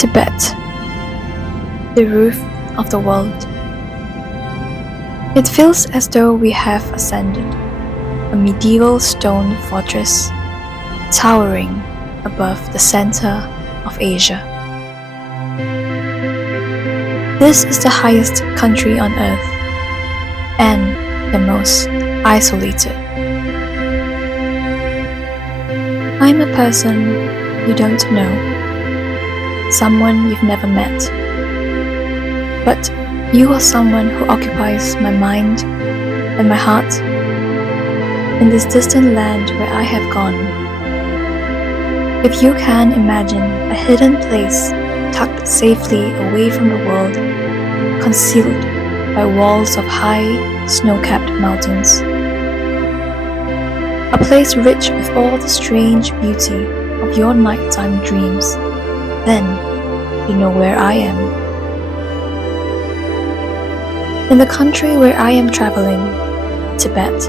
Tibet, the roof of the world. It feels as though we have ascended a medieval stone fortress towering above the center of Asia. This is the highest country on earth and the most isolated. I'm a person you don't know, someone you've never met, but you are someone who occupies my mind and my heart in this distant land where I have gone. If you can imagine a hidden place tucked safely away from the world, concealed by walls of high, snow-capped mountains, a place rich with all the strange beauty of your nighttime dreams, then you know where I am. In the country where I am traveling, Tibet,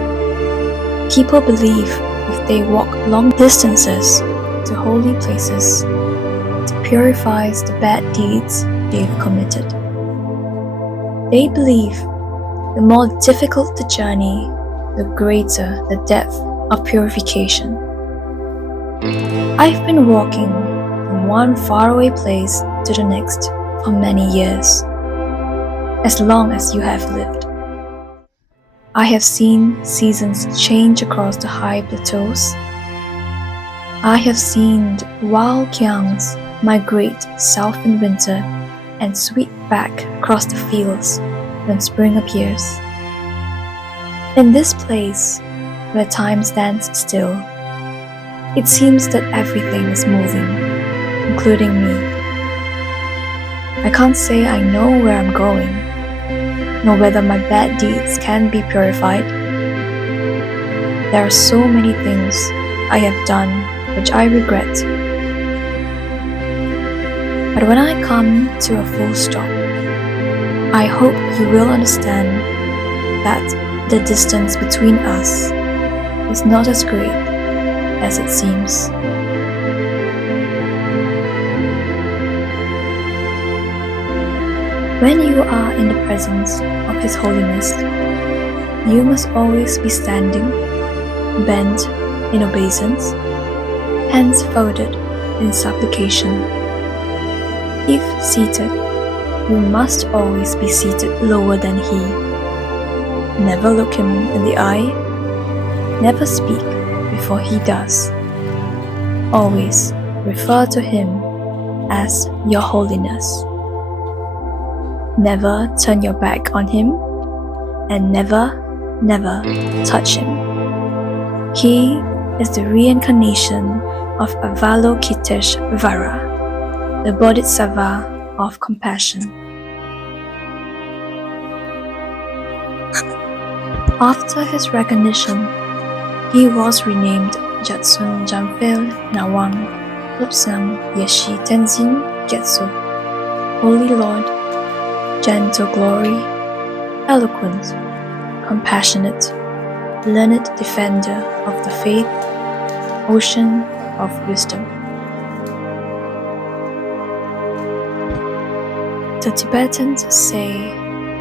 people believe if they walk long distances to holy places, it purifies the bad deeds they've committed. They believe the more difficult the journey, the greater the depth of purification. I've been walking from one faraway place to the next for many years, as long as you have lived. I have seen seasons change across the high plateaus. I have seen wild kiangs migrate south in winter and sweep back across the fields when spring appears. In this place, where time stands still, it seems that everything is moving, including me. I can't say I know where I'm going, nor whether my bad deeds can be purified. There are so many things I have done which I regret. But when I come to a full stop, I hope you will understand that the distance between us is not as great as it seems. When you are in the presence of His Holiness, you must always be standing, bent in obeisance, hands folded in supplication. If seated, you must always be seated lower than He. Never look Him in the eye. Never speak before He does. Always refer to Him as Your Holiness. Never turn your back on Him, and never touch Him. He is the reincarnation of Avalokiteshvara, the Bodhisattva of compassion. After his recognition, he was renamed Jatsun Jamphel Nawang Lobsang Yeshi Tenzin Getsu, Holy Lord, Gentle Glory, Eloquent, Compassionate, Learned Defender of the Faith, Ocean of Wisdom. The Tibetans say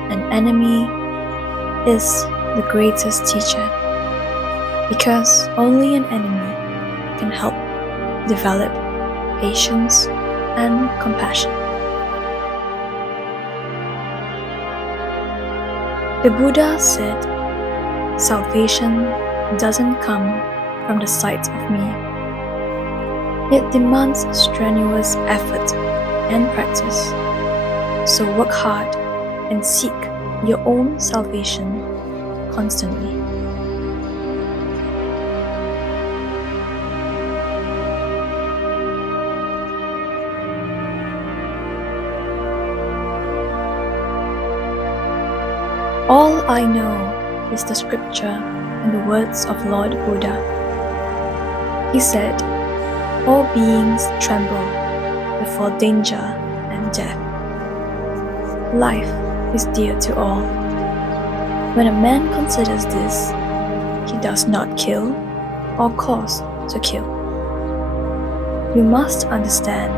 an enemy is the greatest teacher, because only an enemy can help develop patience and compassion. The Buddha said, "Salvation doesn't come from the sight of me. It demands strenuous effort and practice. So work hard and seek your own salvation constantly." All I know is the scripture and the words of Lord Buddha. He said, "All beings tremble before danger and death. Life is dear to all. When a man considers this, he does not kill or cause to kill. You must understand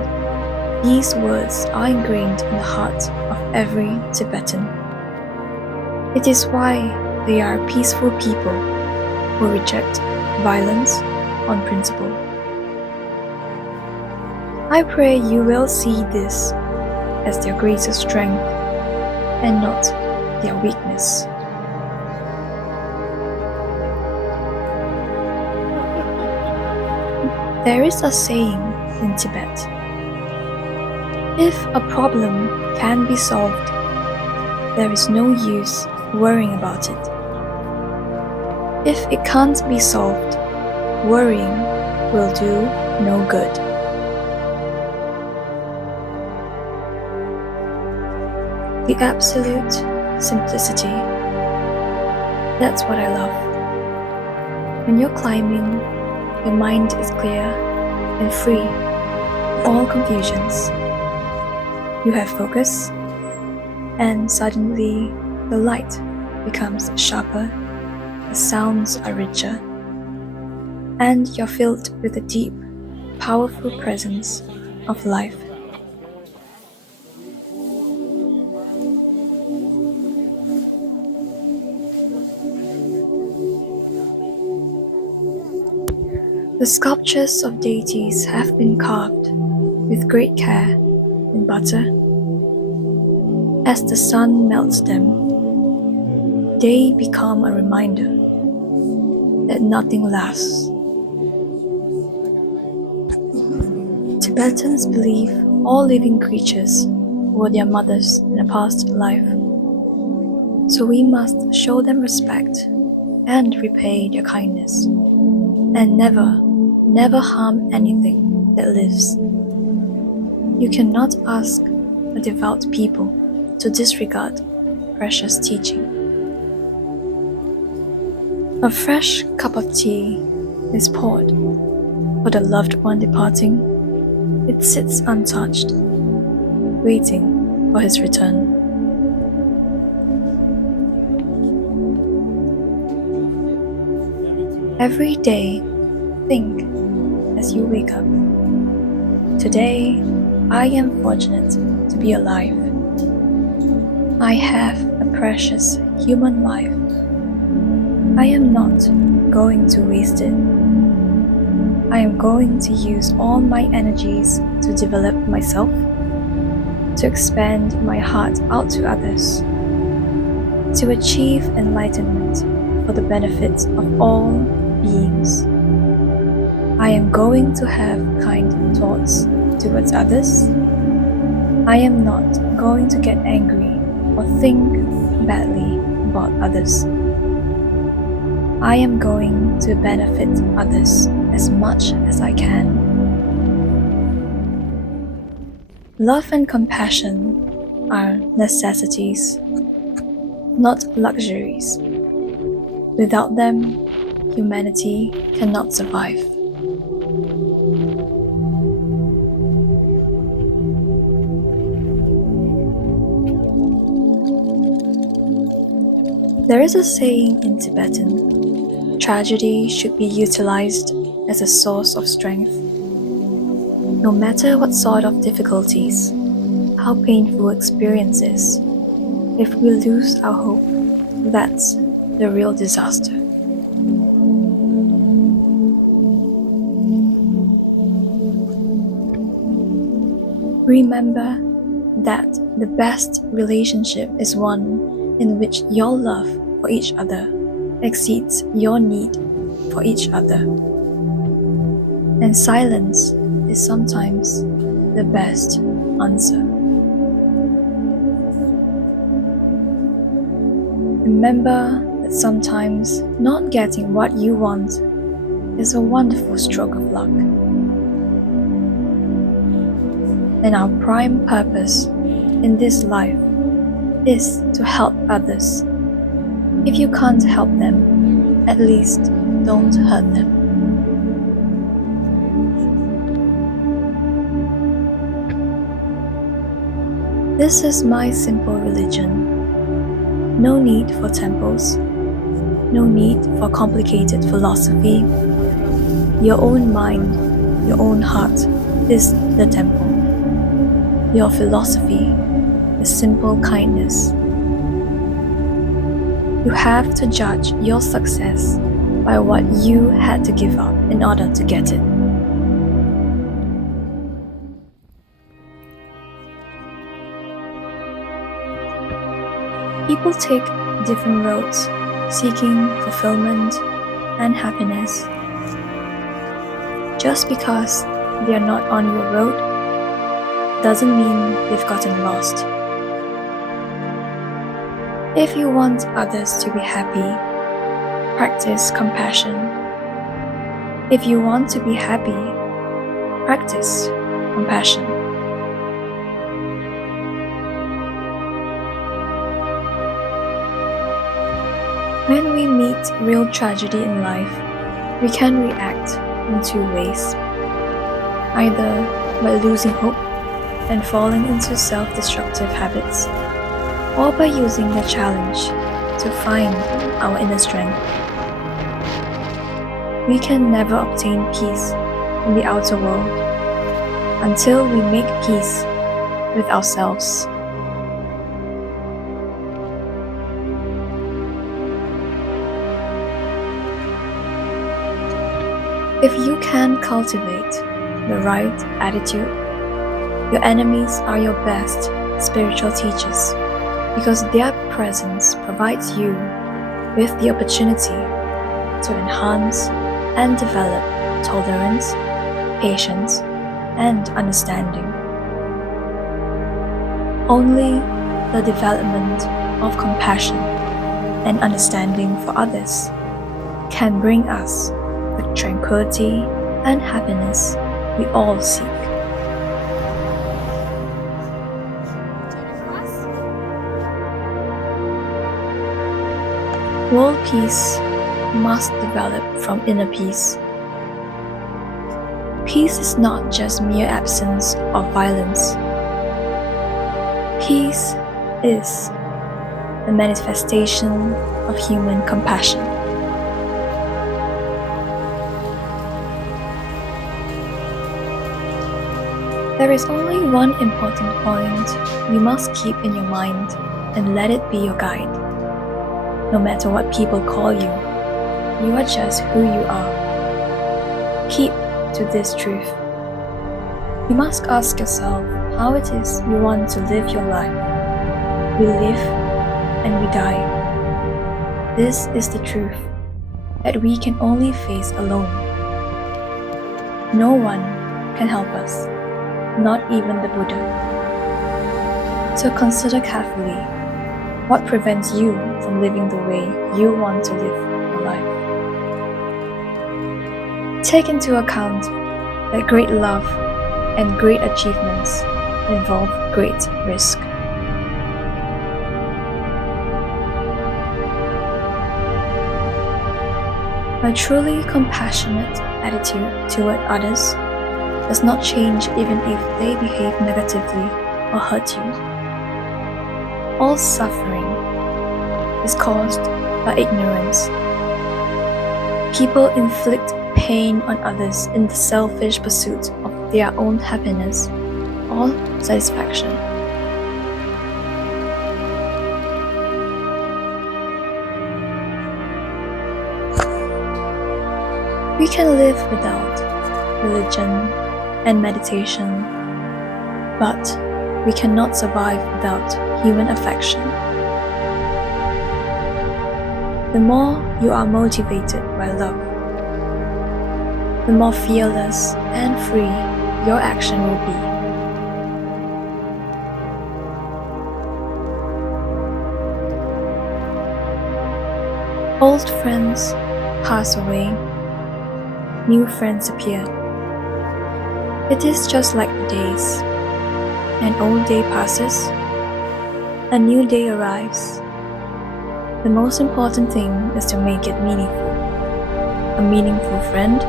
These words are ingrained in the heart of every Tibetan. It is why they are peaceful people who reject violence on principle. I pray you will see this as their greatest strength and not their weakness. There is a saying in Tibet: if a problem can be solved, there is no use worrying about it. If it can't be solved, worrying will do no good. The absolute simplicity. That's what I love. When you're climbing, your mind is clear and free of all confusions. You have focus, and suddenly the light becomes sharper, the sounds are richer, and you're filled with the deep, powerful presence of life. The sculptures of deities have been carved with great care in butter. As the sun melts them, they become a reminder that nothing lasts. Tibetans believe all living creatures were their mothers in a past life, so we must show them respect and repay their kindness, and never harm anything that lives. You cannot ask a devout people to disregard precious teaching. A fresh cup of tea is poured for the loved one departing. It sits untouched, waiting for his return. Every day, think as you wake up. Today, I am fortunate to be alive. I have a precious human life. I am not going to waste it. I am going to use all my energies to develop myself, to expand my heart out to others, to achieve enlightenment for the benefit of all beings. I am going to have kind thoughts towards others. I am not going to get angry or think badly about others. I am going to benefit others as much as I can. Love and compassion are necessities, not luxuries. Without them, humanity cannot survive. There is a saying in Tibetan: tragedy should be utilized as a source of strength. No matter what sort of difficulties, how painful experiences, if we lose our hope, that's the real disaster. Remember that the best relationship is one in which your love for each other exceeds your need for each other. And silence is sometimes the best answer. Remember that sometimes not getting what you want is a wonderful stroke of luck. And our prime purpose in this life is to help others. If you can't help them, at least don't hurt them. This is my simple religion. No need for temples, no need for complicated philosophy. Your own mind, your own heart is the temple. Your philosophy is simple kindness. You have to judge your success by what you had to give up in order to get it. People take different roads, seeking fulfillment and happiness. Just because they are not on your road doesn't mean they've gotten lost. If you want others to be happy, practice compassion. If you want to be happy, practice compassion. When we meet real tragedy in life, we can react in two ways. Either by losing hope and falling into self-destructive habits, or by using the challenge to find our inner strength. We can never obtain peace in the outer world until we make peace with ourselves. If you can cultivate the right attitude, your enemies are your best spiritual teachers, because their presence provides you with the opportunity to enhance and develop tolerance, patience, and understanding. Only the development of compassion and understanding for others can bring us the tranquility and happiness we all seek. World peace must develop from inner peace. Peace is not just mere absence of violence. Peace is the manifestation of human compassion. There is only one important point you must keep in your mind and let it be your guide. No matter what people call you, you are just who you are. Keep to this truth. You must ask yourself how it is you want to live your life. We live and we die. This is the truth that we can only face alone. No one can help us, not even the Buddha. So consider carefully what prevents you from living the way you want to live your life. Take into account that great love and great achievements involve great risk. A truly compassionate attitude toward others does not change even if they behave negatively or hurt you. All suffering is caused by ignorance. People inflict pain on others in the selfish pursuit of their own happiness or satisfaction. We can live without religion and meditation, but we cannot survive without human affection. The more you are motivated by love, the more fearless and free your action will be. Old friends pass away, new friends appear. It is just like the days. An old day passes, a new day arrives. The most important thing is to make it meaningful. A meaningful friend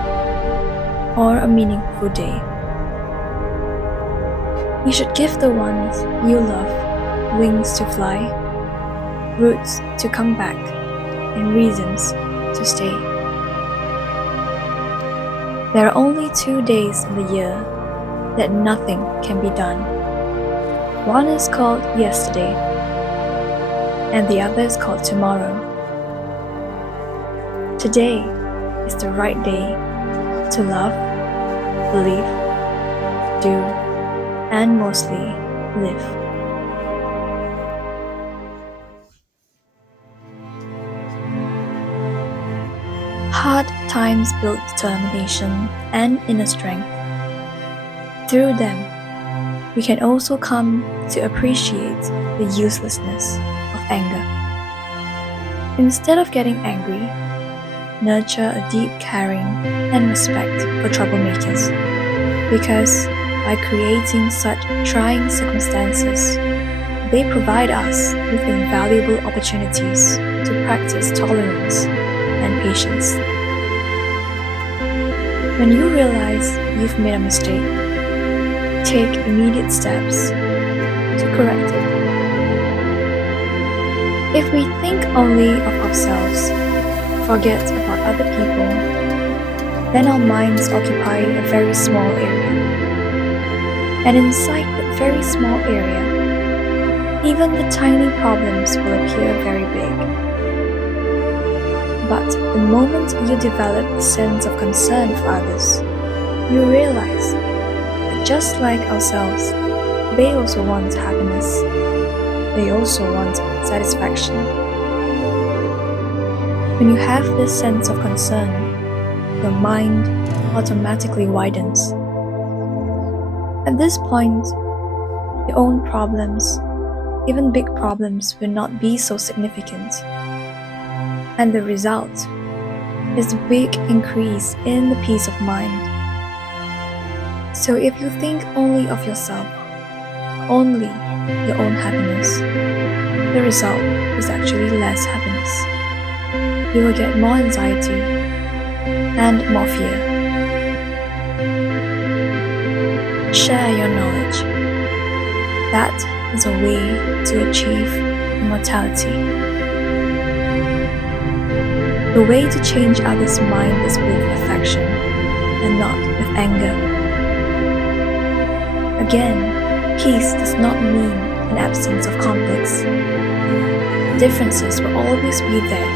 or a meaningful day. You should give the ones you love wings to fly, roots to come back, and reasons to stay. There are only 2 days in the year that nothing can be done. One is called yesterday, and the other is called tomorrow. Today is the right day to love, believe, do, and mostly live. Hard times build determination and inner strength. Through them, we can also come to appreciate the uselessness of anger. Instead of getting angry, nurture a deep caring and respect for troublemakers, because by creating such trying circumstances, they provide us with invaluable opportunities to practice tolerance and patience. When you realize you've made a mistake, take immediate steps to correct it. If we think only of ourselves, forget about other people, then our minds occupy a very small area. And inside that very small area, even the tiny problems will appear very big. But the moment you develop a sense of concern for others, you realize that just like ourselves, they also want happiness. They also want satisfaction. When you have this sense of concern, your mind automatically widens. At this point, your own problems, even big problems, will not be so significant. And the result is a big increase in the peace of mind. So if you think only of yourself, only your own happiness, the result is actually less happiness. You will get more anxiety and more fear. Share your knowledge. That is a way to achieve immortality. The way to change others' mind is with affection and not with anger. Again, peace does not mean an absence of conflicts. Differences will always be there.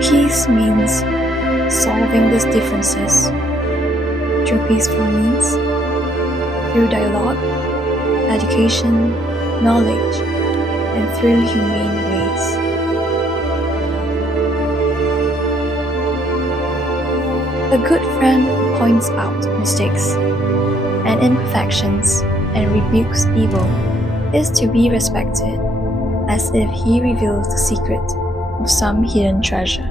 Peace means solving these differences through peaceful means, through dialogue, education, knowledge, and through humane ways. A good friend points out mistakes and imperfections and rebukes evil is to be respected, as if he reveals the secret of some hidden treasure.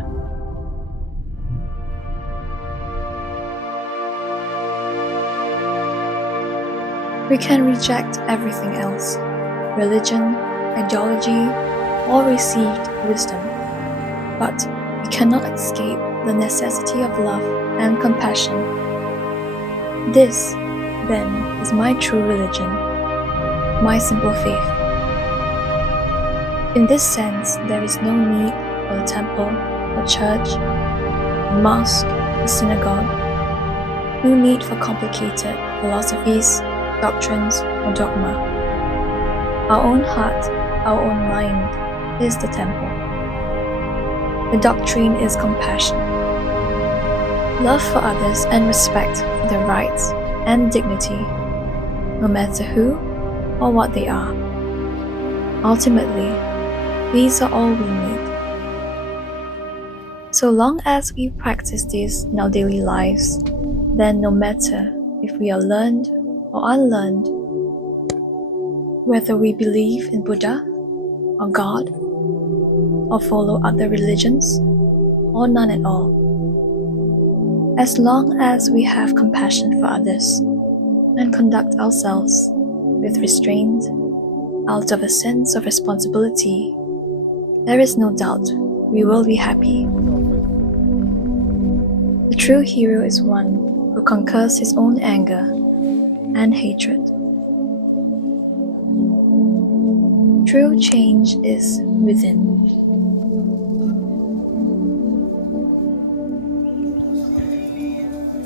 We can reject everything else, religion, ideology, or received wisdom, but we cannot escape the necessity of love and compassion. This, then, is my true religion, my simple faith. In this sense, there is no need for a temple, a church, a mosque, a synagogue, no need for complicated philosophies, doctrines, or dogma. Our own heart, our own mind is the temple. The doctrine is compassion, love for others and respect for their rights and dignity, no matter who or what they are. Ultimately, these are all we need. So long as we practice this in our daily lives, then no matter if we are learned or unlearned, whether we believe in Buddha or God, or follow other religions, or none at all, as long as we have compassion for others and conduct ourselves with restraint out of a sense of responsibility, there is no doubt we will be happy. The true hero is one who conquers his own anger and hatred. True change is within.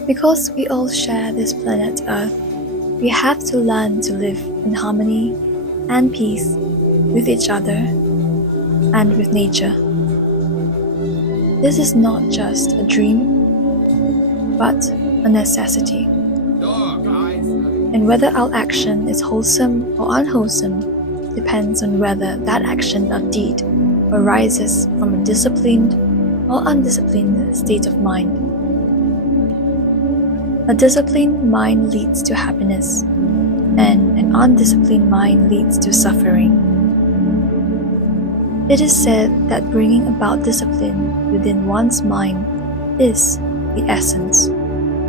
Because we all share this planet Earth, We have to learn to live in harmony and peace with each other and with nature. This is not just a dream, but a necessity. And whether our action is wholesome or unwholesome depends on whether that action or deed arises from a disciplined or undisciplined state of mind. A disciplined mind leads to happiness, and an undisciplined mind leads to suffering. It is said that bringing about discipline within one's mind is the essence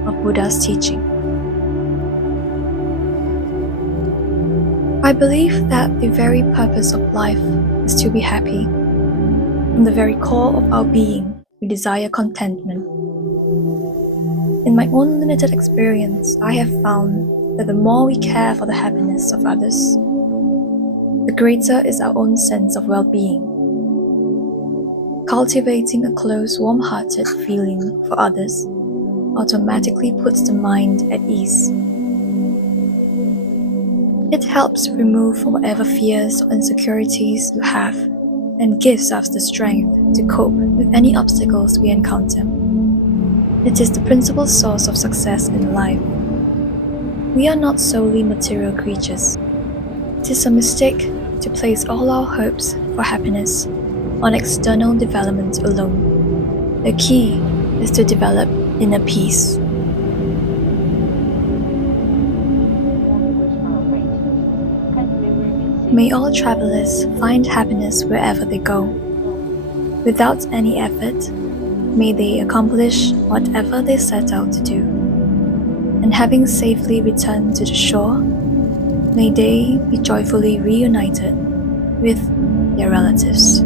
of Buddha's teaching. I believe that the very purpose of life is to be happy. From the very core of our being, we desire contentment. In my own limited experience, I have found that the more we care for the happiness of others, the greater is our own sense of well-being. Cultivating a close, warm-hearted feeling for others automatically puts the mind at ease. It helps remove whatever fears or insecurities you have and gives us the strength to cope with any obstacles we encounter. It is the principal source of success in life. We are not solely material creatures. It is a mistake to place all our hopes for happiness on external development alone. The key is to develop inner peace. May all travelers find happiness wherever they go. Without any effort, may they accomplish whatever they set out to do. And having safely returned to the shore, may they be joyfully reunited with their relatives.